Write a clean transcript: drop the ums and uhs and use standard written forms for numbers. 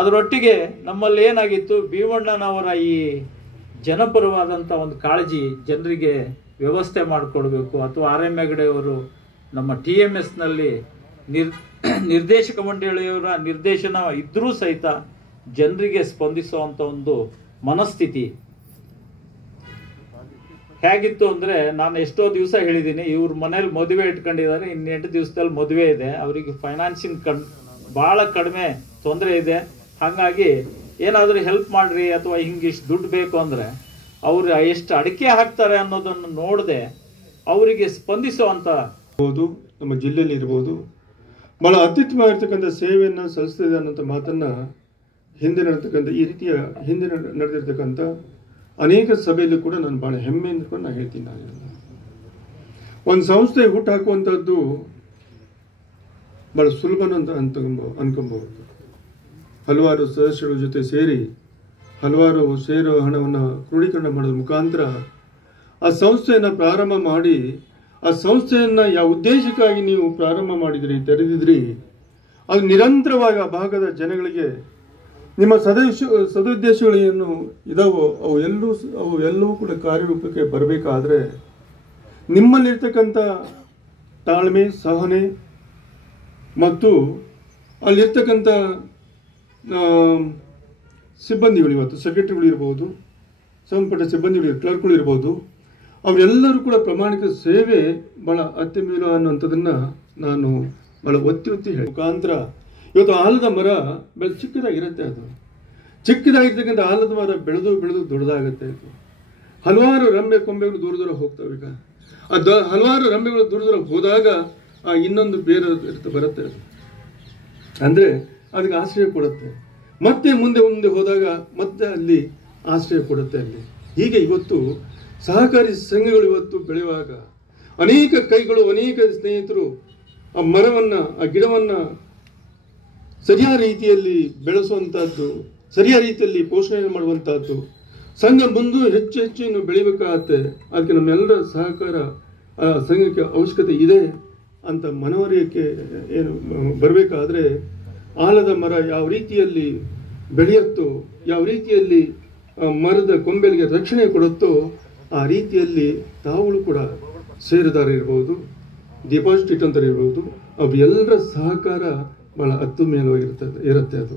ಅದರೊಟ್ಟಿಗೆ ನಮ್ಮಲ್ಲಿ ಏನಾಗಿತ್ತು, ಭೀಮಣ್ಣನವರ ಈ ಜನಪರವಾದಂಥ ಒಂದು ಕಾಳಜಿ, ಜನರಿಗೆ ವ್ಯವಸ್ಥೆ ಮಾಡಿಕೊಡ್ಬೇಕು, ಅಥವಾ ಆರ್ ಎಂ ಹೆಗಡೆಯವರು ನಮ್ಮ TMSನಲ್ಲಿ ನಿರ್ದೇಶಕ ಮಂಡಳಿಯವರ ನಿರ್ದೇಶನ ಇದ್ದರೂ ಸಹಿತ ಜನರಿಗೆ ಸ್ಪಂದಿಸುವಂಥ ಒಂದು ಮನಸ್ಥಿತಿ ಹೇಗಿತ್ತು ಅಂದರೆ, ನಾನು ಎಷ್ಟೋ ದಿವಸ ಹೇಳಿದ್ದೀನಿ, ಇವ್ರ ಮನೇಲಿ ಮದುವೆ ಇಟ್ಕೊಂಡಿದ್ದಾರೆ, ಇನ್ನು 8 ದಿವಸದಲ್ಲಿ ಮದುವೆ ಇದೆ, ಅವರಿಗೆ ಫೈನಾನ್ಸಿಂಗ್ ಭಾಳ ಕಡಿಮೆ ತೊಂದರೆ ಇದೆ, ಹಾಗಾಗಿ ಏನಾದರೂ ಹೆಲ್ಪ್ ಮಾಡ್ರಿ ಅಥವಾ ಹಿಂಗಿಷ್ಟು ದುಡ್ಡು ಬೇಕು ಅಂದರೆ ಅವ್ರು ಎಷ್ಟು ಅಡಿಕೆ ಹಾಕ್ತಾರೆ ಅನ್ನೋದನ್ನು ನೋಡದೆ ಅವರಿಗೆ ಸ್ಪಂದಿಸುವಂಥ ನಮ್ಮ ಜಿಲ್ಲೆಯಲ್ಲಿ ಇರ್ಬೋದು ಭಾಳ ಅತ್ಯುತ್ತಮವಾಗಿರ್ತಕ್ಕಂಥ ಸೇವೆಯನ್ನು ಸಲ್ಲಿಸ್ತಿದೆ ಅನ್ನೋಂಥ ಮಾತನ್ನು ಹಿಂದೆ ನಡೆತಕ್ಕಂಥ ಈ ರೀತಿಯ ಹಿಂದೆ ನಡೆದಿರ್ತಕ್ಕಂಥ ಅನೇಕ ಸಭೆಯಲ್ಲೂ ಕೂಡ ನಾನು ಭಾಳ ಹೆಮ್ಮೆಯಿಂದ ಕೂಡ ನಾನು ಹೇಳ್ತೀನಿ. ಒಂದು ಸಂಸ್ಥೆ ಹುಟ್ಟು ಹಾಕುವಂಥದ್ದು ಭಾಳ ಸುಲಭನ ಅಂತ ಅನ್ಕೊಬಹುದು. ಹಲವಾರು ಸದಸ್ಯರ ಜೊತೆ ಸೇರಿ ಹಲವಾರು ಸೇರೋ ಹಣವನ್ನು ಕ್ರೋಢೀಕರಣ ಮಾಡೋದ್ರ ಮುಖಾಂತರ ಆ ಸಂಸ್ಥೆಯನ್ನು ಪ್ರಾರಂಭ ಮಾಡಿ, ಆ ಸಂಸ್ಥೆಯನ್ನು ಯಾವ ಉದ್ದೇಶಕ್ಕಾಗಿ ನೀವು ಪ್ರಾರಂಭ ಮಾಡಿದ್ರಿ, ತೆರೆದಿದ್ರಿ, ಅದು ನಿರಂತರವಾಗಿ ಆ ಭಾಗದ ಜನಗಳಿಗೆ ನಿಮ್ಮ ಸದುದ್ದೇಶಗಳು ಏನು ಇದಾವೋ ಅವು ಎಲ್ಲವೂ ಕೂಡ ಕಾರ್ಯರೂಪಕ್ಕೆ ಬರಬೇಕಾದ್ರೆ ನಿಮ್ಮಲ್ಲಿರ್ತಕ್ಕಂಥ ತಾಳ್ಮೆ, ಸಹನೆ ಮತ್ತು ಅಲ್ಲಿರ್ತಕ್ಕಂಥ ಸಿಬ್ಬಂದಿಗಳು, ಇವತ್ತು ಸೆಕ್ರೆಟರಿಗಳು ಇರ್ಬೋದು, ಸಂಬಂಧಪಟ್ಟ ಸಿಬ್ಬಂದಿಗಳು, ಕ್ಲರ್ಕ್ಗಳು ಇರ್ಬೋದು, ಅವರೆಲ್ಲರೂ ಕೂಡ ಪ್ರಾಮಾಣಿಕ ಸೇವೆ ಭಾಳ ಅತ್ಯಮೂಲ್ಯ ಅನ್ನುವಂಥದ್ದನ್ನು ನಾನು ಭಾಳ ಒತ್ತಿ ಹೇಳಿ ಮುಖಾಂತರ ಇವತ್ತು ಆಲದ ಮರ ಚಿಕ್ಕದಾಗಿರುತ್ತೆ. ಅದು ಚಿಕ್ಕದಾಗಿರ್ತಕ್ಕಂಥ ಆಲದ ಮರ ಬೆಳೆದು ದೊಡ್ಡದಾಗುತ್ತೆ. ಇದು ಹಲವಾರು ರಂಬೆ ಕೊಂಬೆಗಳು ದೂರ ಹೋಗ್ತವೆ. ಈಗ ಹಲವಾರು ರಂಬೆಗಳು ದೂರ ಹೋದಾಗ ಇನ್ನೊಂದು ಬೇರೆ ಬರುತ್ತೆ. ಅದು ಅಂದರೆ ಅದಕ್ಕೆ ಆಶ್ರಯ ಕೊಡುತ್ತೆ. ಮತ್ತೆ ಮುಂದೆ ಹೋದಾಗ ಮತ್ತೆ ಅಲ್ಲಿ ಆಶ್ರಯ ಕೊಡುತ್ತೆ. ಅಲ್ಲಿ ಹೀಗೆ ಇವತ್ತು ಸಹಕಾರಿ ಸಂಘಗಳು ಇವತ್ತು ಬೆಳೆಯುವಾಗ ಅನೇಕ ಕೈಗಳು, ಅನೇಕ ಸ್ನೇಹಿತರು ಆ ಮರವನ್ನು, ಆ ಗಿಡವನ್ನು ಸರಿಯಾದ ರೀತಿಯಲ್ಲಿ ಬೆಳೆಸುವಂಥದ್ದು, ಸರಿಯಾದ ರೀತಿಯಲ್ಲಿ ಪೋಷಣೆ ಮಾಡುವಂಥದ್ದು, ಸಂಘ ಮುಂದೆ ಹೆಚ್ಚು ಇನ್ನು ಬೆಳಿಬೇಕಾಗತ್ತೆ. ಅದಕ್ಕೆ ನಮ್ಮೆಲ್ಲರ ಸಹಕಾರ ಆ ಸಂಘಕ್ಕೆ ಅವಶ್ಯಕತೆ ಇದೆ ಅಂತ ಮನವರಿಕೆ ಏನು ಬರಬೇಕಾದ್ರೆ, ಆಲದ ಮರ ಯಾವ ರೀತಿಯಲ್ಲಿ ಬೆಳೆಯುತ್ತೋ, ಯಾವ ರೀತಿಯಲ್ಲಿ ಮರದ ಕೊಂಬೆಗಳಿಗೆ ರಕ್ಷಣೆ ಕೊಡುತ್ತೋ, ಆ ರೀತಿಯಲ್ಲಿ ತಾವುಗಳು ಕೂಡ ಷೇರುದಾರ ಇರ್ಬೋದು, ಡಿಪಾಸಿಟ್ ಇಟ್ಟಂತ ಇರ್ಬೋದು, ಅವೆಲ್ಲರ ಸಹಕಾರ ಭಾಳ ಅತ್ಯುತ್ತಮವಾಗಿರುತ್ತೆ ಅದು.